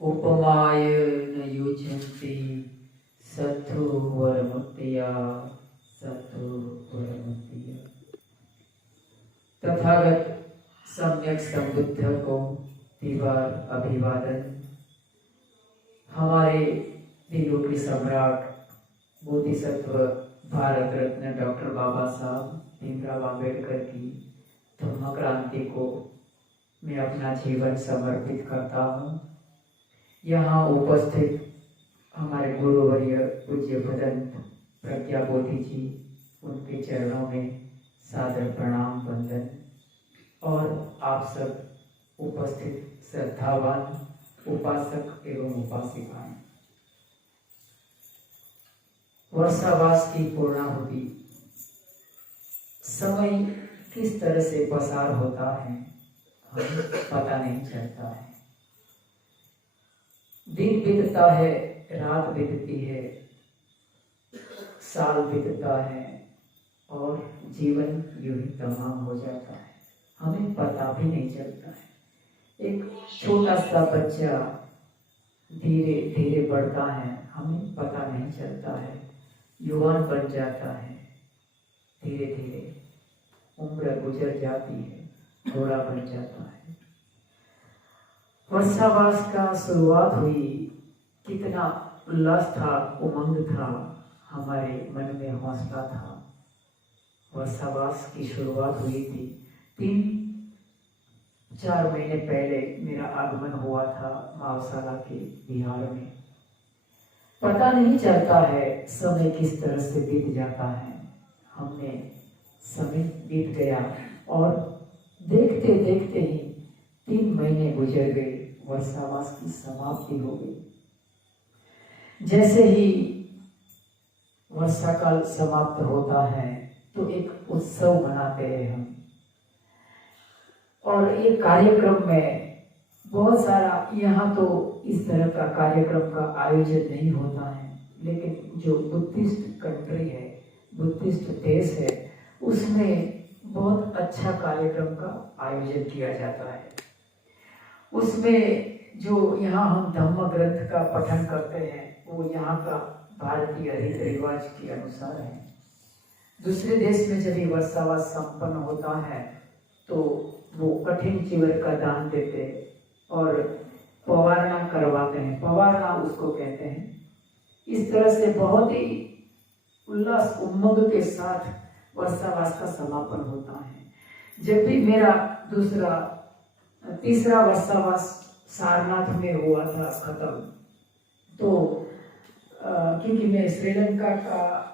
उपमाय न युज्यन्ति सत्तु वरमुक्तया सत्तु वरमुक्तया। तथागत सम्यक संबुद्ध को तिवार अभिवादन। हमारे दिलों के सम्राट बोधिसत्व भारत रत्न डॉक्टर बाबा साहब भीमराव अम्बेडकर की धम्म क्रांति को मैं अपना जीवन समर्पित करता हूँ। यहाँ उपस्थित हमारे गुरुवर्य पूज्य भदंत प्रज्ञा बोधि जी, उनके चरणों में सादर प्रणाम वंदन। और आप सब उपस्थित श्रद्धावान उपासक एवं उपासिकाएं, वर्षावास की पूर्णाहुति समय किस तरह से पसार होता है हमें पता नहीं चलता है। दिन बीतता है, रात बीतती है, साल बीतता है और जीवन यूं ही तमाम हो जाता है, हमें पता भी नहीं चलता है। एक छोटा सा बच्चा धीरे धीरे बढ़ता है, हमें पता नहीं चलता है, युवान बन जाता है, धीरे धीरे उम्र गुजर जाती है, बूढ़ा बन जाता है। वर्षावास का शुरुआत हुई, कितना उल्लास था, उमंग था, हमारे मन में हौसला था। वर्षावास की शुरुआत हुई थी 3-4 महीने पहले मेरा आगमन हुआ था मावसाला के बिहार में। पता नहीं चलता है समय किस तरह से बीत जाता है। हमने समय बीत गया और देखते देखते ही 3 महीने गुजर गए, वर्षावास की समाप्ति हो गई। जैसे ही वर्षा काल समाप्त होता है तो एक उत्सव मनाते हैं हम, और ये कार्यक्रम में बहुत सारा, यहाँ तो इस तरह का कार्यक्रम का आयोजन नहीं होता है, लेकिन जो बुद्धिस्ट कंट्री है, बुद्धिस्ट देश है, उसमें बहुत अच्छा कार्यक्रम का आयोजन किया जाता है। उसमें जो यहाँ हम धम्म ग्रंथ का पठन करते हैं वो यहाँ का भारतीय रीति रिवाज के अनुसार है। दूसरे देश में जब ये वर्षावास संपन्न होता है तो वो कठिन चिवर का दान देते और पवारना करवाते हैं, पवारना उसको कहते हैं। इस तरह से बहुत ही उल्लास उमंग के साथ वर्षावास का समापन होता है। जब भी मेरा तीसरा वर्षावास सारनाथ में हुआ था खत्म, तो क्योंकि मैं श्रीलंका का,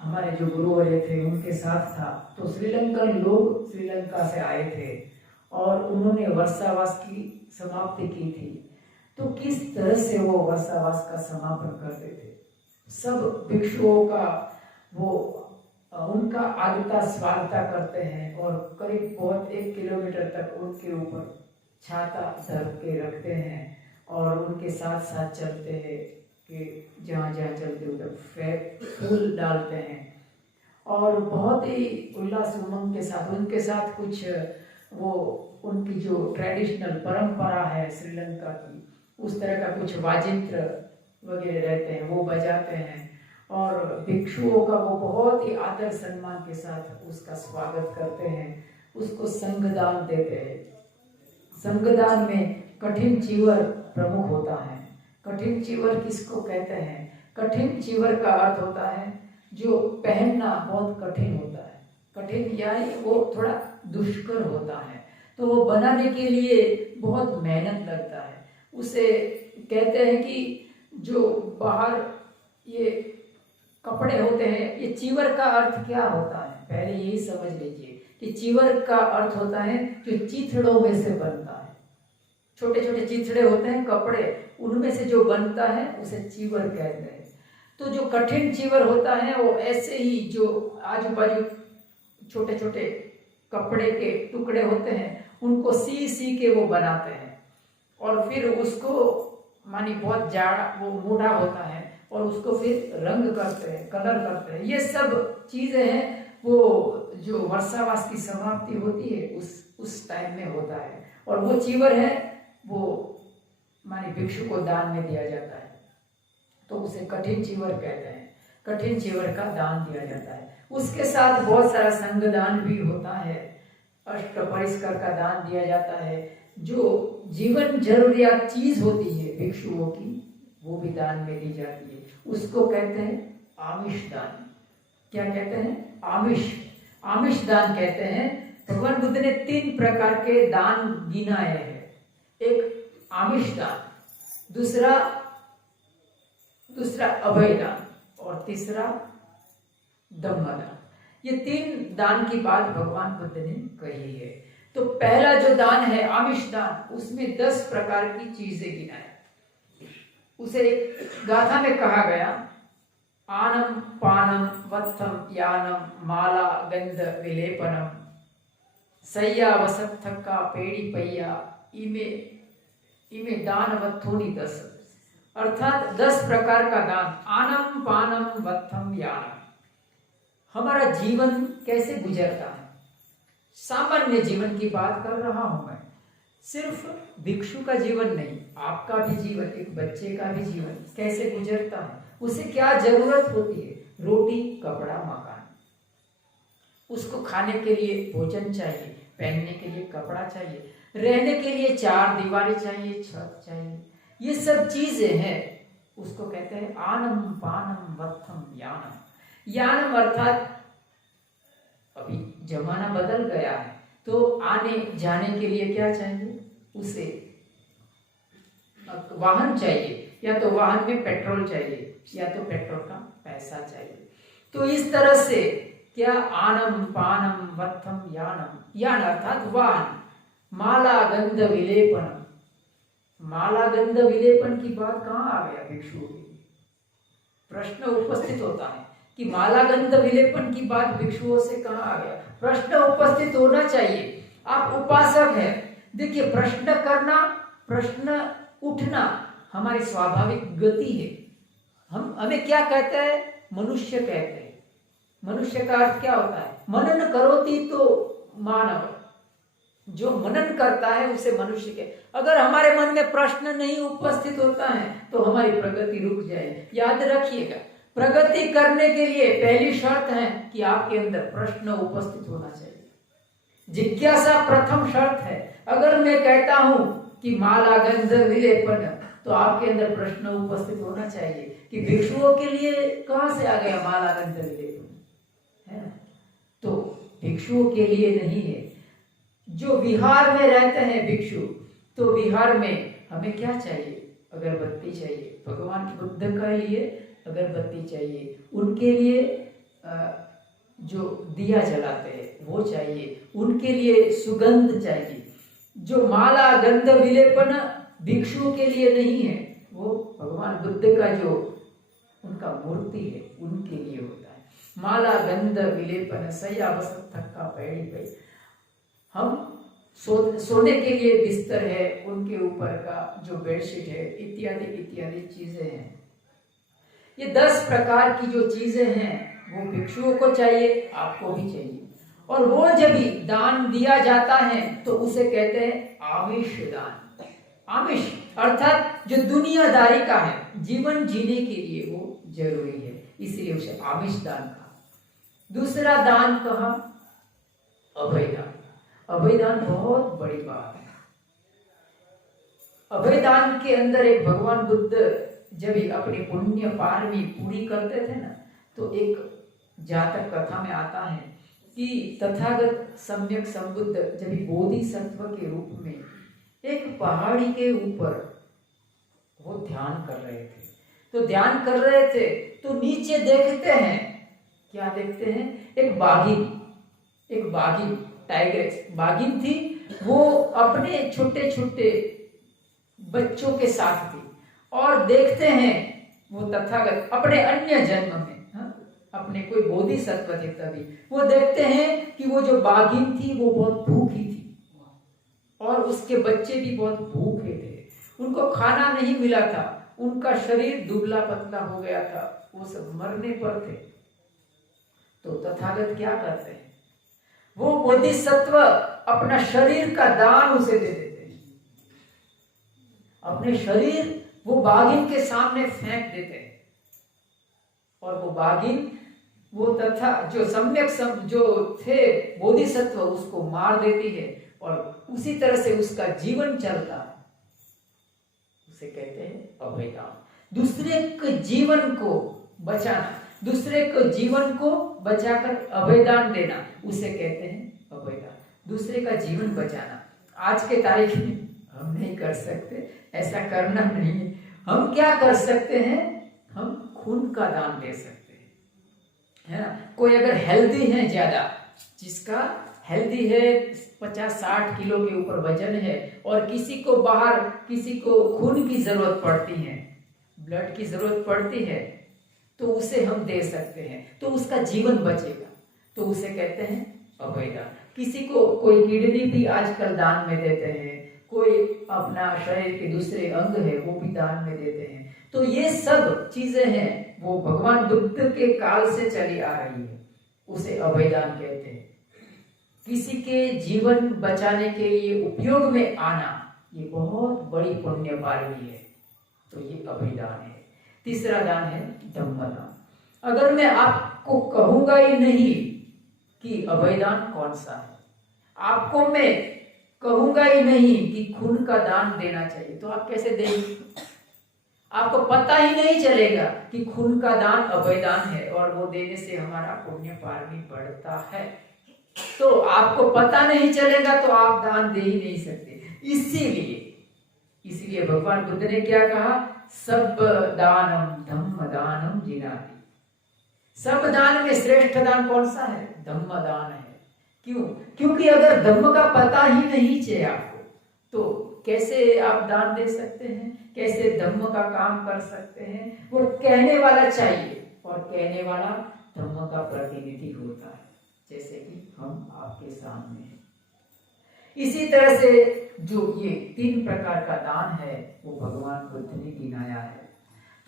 हमारे जो गुरुवर्य थे उनके साथ था, तो श्रीलंकन लोग श्रीलंका से आए थे और उन्होंने वर्षावास की समाप्ति की थी। तो किस तरह से वो वर्षावास का समापन करते थे, सब भिक्षुओं का वो उनका आगता स्वागता करते हैं और करीब बहुत 1 किलोमीटर तक उनके ऊपर छाता धर के रखते हैं और उनके साथ साथ चलते हैं कि जहाँ जहाँ चलते उधर फूल डालते हैं और बहुत ही उल्लास उमंग के साथ, उनके साथ कुछ वो उनकी जो ट्रेडिशनल परंपरा है श्रीलंका की, उस तरह का कुछ वाजिंत्र वगैरह रहते हैं, वो बजाते हैं और भिक्षुओं का वो बहुत ही आदर सम्मान के साथ उसका स्वागत करते हैं, उसको संघदान देते हैं। संघदान में कठिन चीवर प्रमुख होता है। कठिन चीवर किसको कहते हैं? कठिन चीवर का अर्थ होता है जो पहनना बहुत कठिन होता है, कठिन यानी वो थोड़ा दुष्कर होता है, तो वो बनाने के लिए बहुत मेहनत लगता है। उसे कहते हैं कि जो बाहर ये कपड़े होते हैं, ये चीवर का अर्थ क्या होता है पहले यही समझ लीजिए कि चीवर का अर्थ होता है जो चीथड़ों में से बनता है। छोटे छोटे चिथड़े होते हैं कपड़े, उनमें से जो बनता है उसे चीवर कहते हैं। तो जो कठिन चीवर होता है वो ऐसे ही जो आजू बाजू छोटे छोटे कपड़े के टुकड़े होते हैं उनको सी सी के वो बनाते हैं और फिर उसको मानी बहुत जाड़ा वो मूढ़ा होता है और उसको फिर रंग करते हैं, कलर करते हैं। ये सब चीजें हैं वो जो वर्षावास की समाप्ति होती है उस टाइम में होता है। और वो चीवर है वो माने भिक्षु को दान में दिया जाता है तो उसे कठिन चीवर कहते हैं। कठिन चीवर का दान दिया जाता है। उसके साथ बहुत सारा संग दान भी होता है, अष्ट परिष्कार का दान दिया जाता है। जो जीवन जरूरियात चीज होती है भिक्षुओं की, वो भी दान में दी जाती है। उसको कहते हैं आमिष दान। क्या कहते हैं? आमिष दान कहते हैं। भगवान बुद्ध ने 3 प्रकार के दान गिनाए हैं। एक आमिष दान, दूसरा अभय दान और तीसरा दम्भ दान। ये 3 दान की बात भगवान बुद्ध ने कही है। तो पहला जो दान है आमिष दान, उसमें 10 प्रकार की चीजें गिनाए। उसे एक गाथा में कहा गया, आनम पानम वत्थम यानम माला गंध विलेपनम सैया वसत थक्का पेड़ी पैया इमे दान वत्थोनी 10। अर्थात 10 प्रकार का दान। आनम पानम वत्थम यानम, हमारा जीवन कैसे गुजरता है, सामान्य जीवन की बात कर रहा हूं मैं। सिर्फ भिक्षु का जीवन नहीं, आपका भी जीवन, एक बच्चे का भी जीवन कैसे गुजरता है, उसे क्या जरूरत होती है। रोटी कपड़ा मकान, उसको खाने के लिए भोजन चाहिए, पहनने के लिए कपड़ा चाहिए, रहने के लिए 4 दीवारें चाहिए, छत चाहिए। ये सब चीजें हैं। उसको कहते हैं आनम पानम वत्थम यानम। यानम अर्थात अभी जमाना बदल गया है तो आने जाने के लिए क्या चाहिए, उसे वाहन चाहिए, या तो वाहन में पेट्रोल चाहिए या तो पेट्रोल का पैसा चाहिए। तो इस तरह से क्या आनम पानम वत्थम यानम, यान अर्थात वाहन। माला गंध विलेपन, माला गंध विलेपन की बात कहाँ आ गया भिक्षुओं की? प्रश्न उपस्थित होता है कि माला गंध विलेपन की बात भिक्षुओं से कहाँ आ गया? प्रश्न उपस्थित होना चाहिए। आप उपासक हैं, देखिए प्रश्न करना, प्रश्न उठना हमारी स्वाभाविक गति है। हमें क्या कहते हैं? मनुष्य कहते हैं। मनुष्य का अर्थ क्या होता है? मनन करोति तो मानव, जो मनन करता है उसे मनुष्य के। अगर हमारे मन में प्रश्न नहीं उपस्थित होता है तो हमारी प्रगति रुक जाए। याद रखिएगा, प्रगति करने के लिए पहली शर्त है कि आपके अंदर प्रश्न उपस्थित होना चाहिए। जिज्ञासा प्रथम शर्त है। अगर मैं कहता हूं कि माला गंध विलेपन, तो आपके अंदर प्रश्न उपस्थित होना चाहिए कि भिक्षुओं के लिए कहां से आ गया माला गंध विलेपन, है ना? तो भिक्षुओं के लिए नहीं है। जो विहार में रहते हैं भिक्षु, तो विहार में हमें क्या चाहिए? अगरबत्ती चाहिए। भगवान बुद्ध के लिए अगरबत्ती चाहिए, उनके लिए जो दिया जलाते हैं वो चाहिए, उनके लिए सुगंध चाहिए। जो माला गंध विलेपन भिक्षुओं के लिए नहीं है, वो भगवान बुद्ध का जो उनका मूर्ति है उनके लिए होता है। माला गंध विलेपन सैया वसत थक्का पैड़ी पे, हम सोने के लिए बिस्तर है, उनके ऊपर का जो बेडशीट है, इत्यादि इत्यादि चीजें हैं। ये 10 प्रकार की जो चीजें हैं वो भिक्षुओं को चाहिए, आपको भी चाहिए। और वो जब भी दान दिया जाता है तो उसे कहते हैं आमिष दान। आमिष अर्थात जो दुनियादारी का है, जीवन जीने के लिए वो जरूरी है, इसलिए उसे आमिष दान कहा। दूसरा दान कहा अभय दान। अभय दान बहुत बड़ी बात है। अभय दान के अंदर एक भगवान बुद्ध जब अपनी पुण्य पारवी पूरी करते थे ना, तो एक जातक कथा में आता है कि तथागत सम्यक संबुद्ध जब बोधिसत्व के रूप में एक पहाड़ी के ऊपर वो ध्यान कर रहे थे। तो ध्यान कर रहे थे तो नीचे देखते हैं, क्या देखते हैं? एक बाघिन टाइग्रेस बाघिन थी। वो अपने छोटे छोटे बच्चों के साथ थी और देखते हैं वो तथागत अपने अन्य जन्म में, अपने कोई बोधिसत्व थे तभी, वो देखते हैं कि वो जो बाघिन थी वो बहुत भूखी थी और उसके बच्चे भी बहुत भूखे थे। उनको खाना नहीं मिला था, उनका शरीर दुबला पतला हो गया था, वो सब मरने पर थे। तो तथागत क्या करते हैं? वो बोधिसत्व अपना शरीर का दान उसे दे देते हैं। अपने शरीर वो बाघिन के सामने फेंक देते हैं और वो बाघिन वो तथा जो सम्यक जो थे बोधिसत्व उसको मार देती है और उसी तरह से उसका जीवन चलता है। उसे कहते हैं अभयदान। दूसरे के जीवन को बचाना, दूसरे को जीवन को बचाकर अभयदान देना, उसे कहते हैं अभयदान। दूसरे का जीवन बचाना आज के तारीख में हम नहीं कर सकते, ऐसा करना नहीं। हम क्या कर सकते हैं? हम खून का दान दे सकते हैं, है ना। कोई अगर हेल्दी है, ज्यादा जिसका हेल्दी है, 50-60 किलो के ऊपर वजन है और किसी को बाहर किसी को खून की जरूरत पड़ती है, ब्लड की जरूरत पड़ती है, तो उसे हम दे सकते हैं, तो उसका जीवन बचेगा, तो उसे कहते हैं अभयदान। किसी को कोई किडनी भी आजकल दान में देते हैं, कोई अपना शरीर के दूसरे अंग है वो भी दान में देते हैं। तो ये सब चीजें हैं वो भगवान बुद्ध के काल से चली आ रही है, उसे अभयदान कहते हैं। किसी के जीवन बचाने के लिए उपयोग में आना ये बहुत बड़ी पुण्य पारमी है, तो ये अभयदान है। तीसरा दान है धम्मदान। अगर मैं आपको कहूंगा ही नहीं कि अभयदान कौन सा है, आपको मैं कहूंगा ही नहीं कि खून का दान देना चाहिए, तो आप कैसे देंगे? आपको पता ही नहीं चलेगा कि खून का दान अभयदान है और वो देने से हमारा पुण्य पारमी बढ़ता है। तो आपको पता नहीं चलेगा तो आप दान दे ही नहीं सकते। इसीलिए भगवान बुद्ध ने क्या कहा? सब दानम धम्म दानम जिनाति। सब दान में श्रेष्ठ दान कौन सा है? धम्म दान है। क्यों? क्योंकि अगर धम्म का पता ही नहीं चाहिए आपको, तो कैसे आप दान दे सकते हैं? कैसे धम्म का काम कर सकते हैं? वो कहने वाला चाहिए, और कहने वाला धम्म का प्रतिनिधि होता है, जैसे कि हम आपके सामने हैं। इसी तरह से जो ये 3 प्रकार का दान है वो भगवान बुद्ध ने गिनाया है।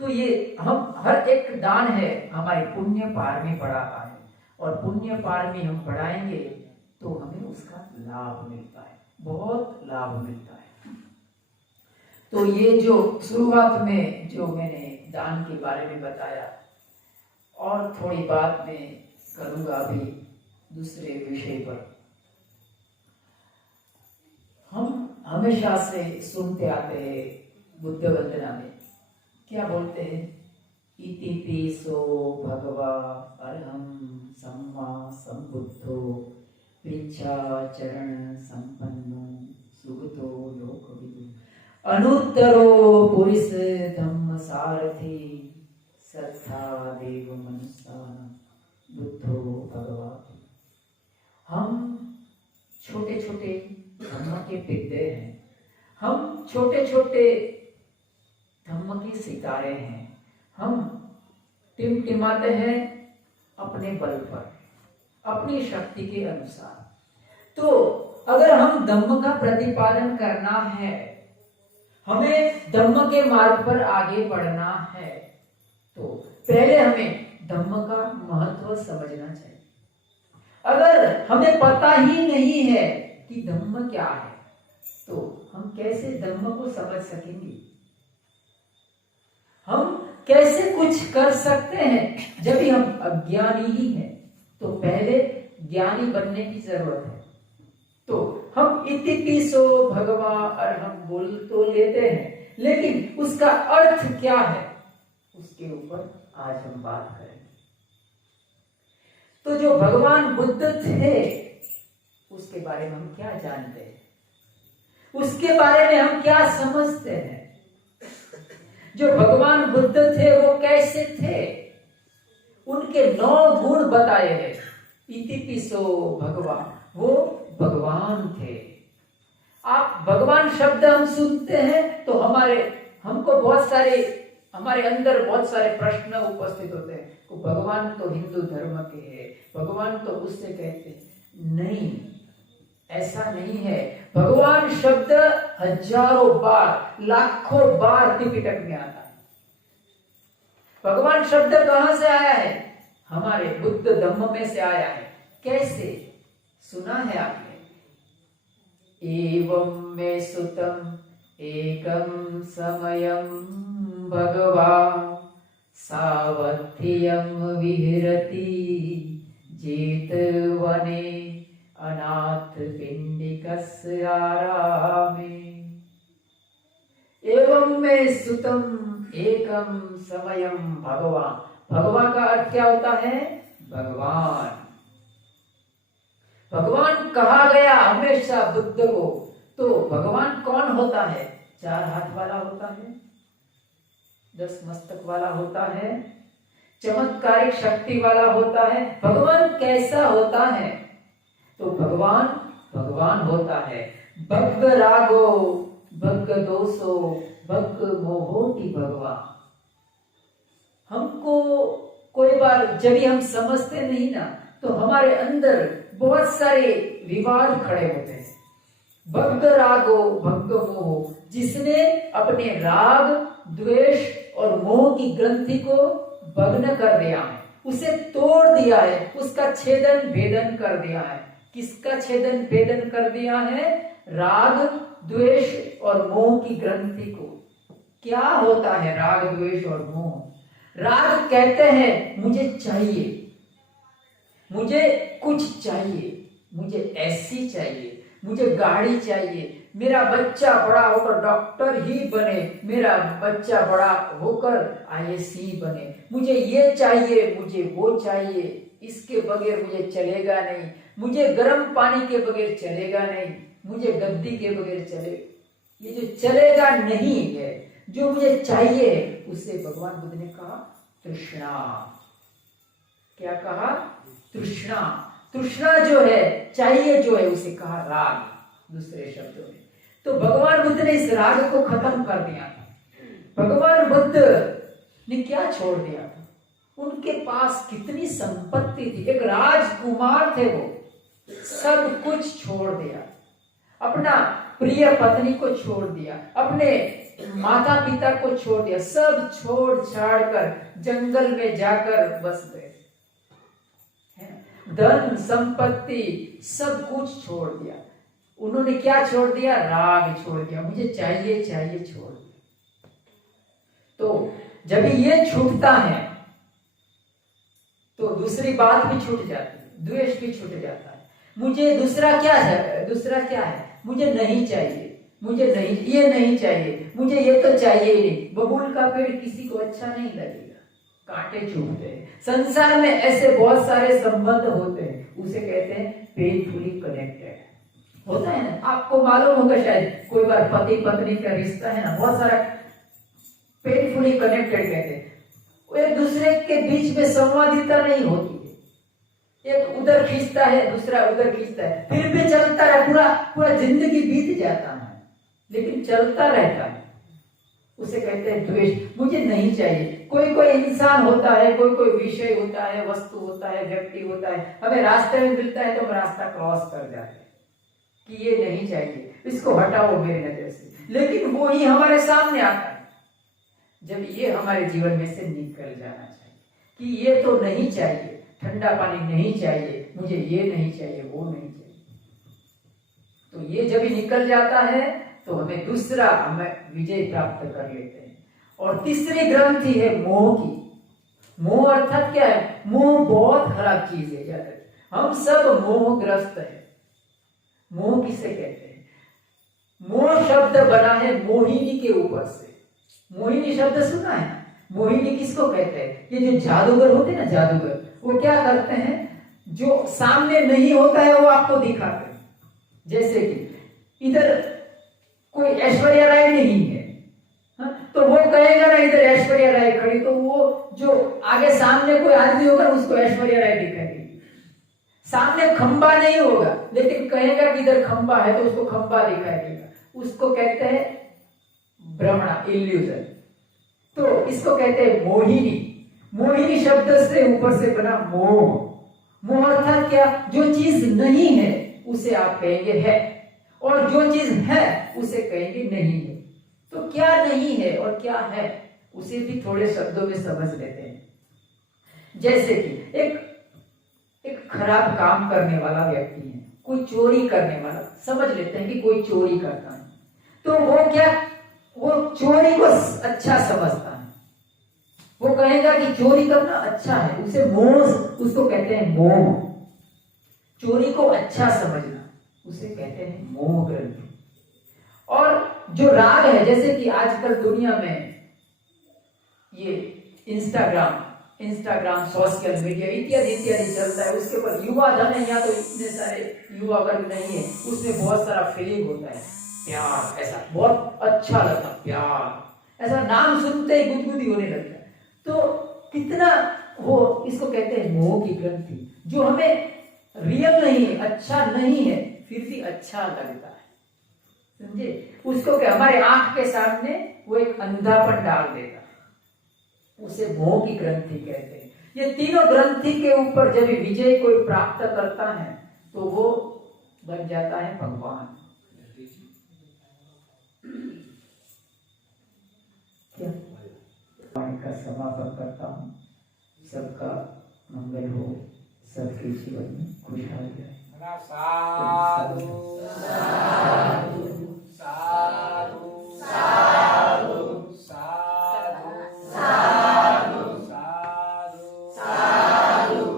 तो ये हम हर एक दान है हमारी पुण्य पारमी बढ़ाता है, और पुण्य पारमी हम बढ़ाएंगे तो हमें उसका लाभ मिलता है, बहुत लाभ मिलता है। तो ये जो शुरुआत में जो मैंने दान के बारे में बताया, और थोड़ी बात मैं करूंगा अभी दूसरे विषय पर। हम हमेशा से सुनते आते हैं बुद्ध वंदना में क्या बोलते हैं? इति पिसो भगवा अरहं सम्मा संबुद्धो पृच्छाचरण संपन्नो सुगतो लोकविदु अनुत्तरो पुरुष धम्म सारथी श्रद्धा देव मनुष्यान बुद्धो भगवान। हम छोटे छोटे धम्म के पिद्दे हैं, हम छोटे छोटे धम्म के सितारे हैं, हम टिमटिमाते हैं अपने बल पर, अपनी शक्ति के अनुसार। तो अगर हम धम्म का प्रतिपादन करना है, हमें धम्म के मार्ग पर आगे बढ़ना है, तो पहले हमें धम्म का महत्व समझना चाहिए। अगर हमें पता ही नहीं है कि धम्म क्या है, तो हम कैसे धम्म को समझ सकेंगे? हम कैसे कुछ कर सकते हैं जब हम अज्ञानी ही हैं? तो पहले ज्ञानी बनने की जरूरत है। तो हम इति पिसो भगवा अरहं बोल तो लेते हैं, लेकिन उसका अर्थ क्या है उसके ऊपर आज हम बात करेंगे। तो जो भगवान बुद्ध थे उसके बारे में हम क्या जानते हैं, उसके बारे में हम क्या समझते हैं? जो भगवान बुद्ध थे वो कैसे थे? उनके 9 गुण बताए हैं। इति पिसो भगवान, वो भगवान थे। आप भगवान शब्द हम सुनते हैं तो हमको बहुत सारे हमारे अंदर बहुत सारे प्रश्न उपस्थित होते हैं। तो भगवान तो हिंदू धर्म के हैं, भगवान तो उससे कहते हैं। नहीं, ऐसा नहीं है। भगवान शब्द हजारों बार, लाखों बार त्रिपिटक में आता है। भगवान शब्द कहां से आया है? हमारे बुद्ध धम्म में से आया है। कैसे? सुना है आपने? एवं में सुतम एकं समयं भगवान् सावध्यं विहरति जेतवने अनाथ पिंडिकस्य आरामे। एवं में सुतम एकम समयम भगवान। भगवान का अर्थ क्या होता है? भगवान। भगवान कहा गया हमेशा बुद्ध को। तो भगवान कौन होता है? 4 हाथ वाला होता है, 10 मस्तक वाला होता है, चमत्कारिक शक्ति वाला होता है। भगवान कैसा होता है? तो भगवान भगवान होता है भग रागो भग दोषो भग मोहोति भगवान। हमको कोई बार जब भी हम समझते नहीं ना, तो हमारे अंदर बहुत सारे विवाद खड़े होते हैं। भग रागो भग मोह, जिसने अपने राग द्वेष और मोह की ग्रंथि को भग्न कर दिया है, उसे तोड़ दिया है, उसका छेदन भेदन कर दिया है। किसका छेदन भेदन कर दिया है? राग द्वेष और मोह की ग्रंथि को। क्या होता है राग द्वेष और मोह? राग कहते हैं मुझे चाहिए, मुझे कुछ चाहिए, मुझे ऐसी चाहिए, मुझे गाड़ी चाहिए, मेरा बच्चा बड़ा होकर डॉक्टर ही बने, मेरा बच्चा बड़ा होकर IAS बने, मुझे ये चाहिए, मुझे वो चाहिए, इसके बगैर मुझे चलेगा नहीं, मुझे गर्म पानी के बगैर चलेगा नहीं, मुझे गद्दी के बगैर चले। ये जो चलेगा नहीं है, जो मुझे चाहिए, उसे भगवान बुद्ध ने कहा तृष्णा। क्या कहा? तृष्णा। तृष्णा जो है, चाहिए जो है, उसे कहा राग, दूसरे शब्दों में। तो भगवान बुद्ध ने इस राग को खत्म कर दिया था। भगवान बुद्ध ने क्या छोड़ दिया था? उनके पास कितनी संपत्ति थी, एक राजकुमार थे वो, सब कुछ छोड़ दिया, अपना प्रिय पत्नी को छोड़ दिया, अपने माता पिता को छोड़ दिया, सब छोड़ छाड़ कर जंगल में जाकर बस गए। धन संपत्ति सब कुछ छोड़ दिया। उन्होंने क्या छोड़ दिया? राग छोड़ दिया, मुझे चाहिए चाहिए छोड़ दिया। तो जब ये छूटता है तो दूसरी बात भी छूट जाती है, द्वेष भी छूट जाता है। मुझे दूसरा क्या है? दूसरा क्या है? मुझे नहीं चाहिए, मुझे नहीं, ये नहीं चाहिए, मुझे ये तो चाहिए ही नहीं। बबूल का पेड़ किसी को अच्छा नहीं लगेगा, कांटे चुभते हैं। संसार में ऐसे बहुत सारे संबंध होते हैं, उसे कहते हैं पेनफुली कनेक्टेड होता है ना। आपको मालूम होगा शायद, कोई बार पति पत्नी का रिश्ता है ना, बहुत सारा पेनफुली कनेक्टेड कहते हैं। एक दूसरे के बीच में संवादिता नहीं होती है, एक उधर खींचता है, दूसरा उधर खींचता है, फिर भी चलता रहा, पूरा पूरा जिंदगी बीत जाता है, लेकिन चलता रहता है। उसे कहते हैं द्वेष। मुझे नहीं चाहिए। कोई कोई इंसान होता है, कोई कोई विषय होता है, वस्तु होता है, व्यक्ति होता है, हमें रास्ते में मिलता है तो हम रास्ता क्रॉस कर जाते हैं कि ये नहीं चाहिए, इसको हटाओ मेरी नजर से। लेकिन वो ही हमारे सामने आता है जब ये हमारे जीवन में से निकल जाना चाहिए कि ये तो नहीं चाहिए, ठंडा पानी नहीं चाहिए, मुझे ये नहीं चाहिए, वो नहीं चाहिए। तो ये जब ही निकल जाता है तो हमें दूसरा, हमें विजय प्राप्त कर लेते हैं। और तीसरी ग्रंथि है मोह की। मोह अर्थात क्या है? मोह बहुत खराब चीज है यार, हम सब मोहग्रस्त है। मोह किसे कहते हैं? मोह शब्द बना है मोहिनी के ऊपर से। मोहिनी शब्द सुना है? मोहिनी किसको कहते हैं? ये जो जादूगर होते हैं ना, जादूगर, वो क्या करते हैं? जो सामने नहीं होता है वो आपको दिखाते हैं। जैसे कि इधर कोई ऐश्वर्या राय नहीं है, तो वो कहेगा ना इधर ऐश्वर्या राय खड़ी, तो वो जो आगे सामने कोई आदमी होगा उसको ऐश्वर्या राय दिखाएगी। सामने खंबा नहीं होगा लेकिन कहेगा कि इधर खंबा है तो उसको खंबा दिखाई देगा। उसको कहते हैं भ्रमणा, इल्यूजन। तो इसको कहते हैं मोहिनी। मोहिनी शब्द से ऊपर से बना मोह। मोह अर्थात क्या? जो चीज नहीं है उसे आप कहेंगे है, और जो चीज है उसे कहेंगे नहीं है। तो क्या नहीं है और क्या है उसे भी थोड़े शब्दों में समझ लेते हैं। जैसे कि एक खराब काम करने वाला व्यक्ति है, कोई चोरी करने वाला, समझ लेते हैं कि कोई चोरी करता है, तो वो क्या वो चोरी को अच्छा समझता है, वो कहेगा कि चोरी करना अच्छा है, उसे मोह, उसको कहते हैं मोह। चोरी को अच्छा समझना उसे कहते हैं मोह ग्रंथि। और जो राग है, जैसे कि आजकल दुनिया में ये इंस्टाग्राम सोशल मीडिया इत्यादि इत्यादि चलता है, उसके ऊपर युवा धन है, या तो इतने सारे युवा वर्ग नहीं है, उसमें बहुत सारा फीलिंग होता है, प्यार, ऐसा बहुत अच्छा लगता, प्यार, ऐसा नाम सुनते ही गुदगुदी होने लगता है। तो कितना वो, इसको कहते हैं मोह की ग्रंथि, जो हमें रियल नहीं है, अच्छा नहीं है, फिर भी अच्छा लगता है, समझे? उसको क्या, हमारे आंख के सामने वो एक अंधापन डाल देता है, उसे मोह की ग्रंथि कहते हैं। ये तीनों ग्रंथि के ऊपर जब विजय कोई प्राप्त करता है तो वो बन जाता है भगवान। क्या का समापन करता हूँ। सबका मंगल हो, सबके जीवन में खुशहाली रहे। साधु साधु साधु साधु साधु साधु साधु साधु।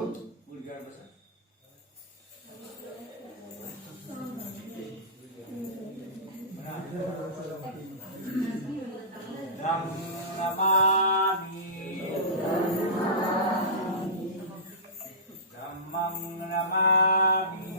नमामि धम्मं नमामि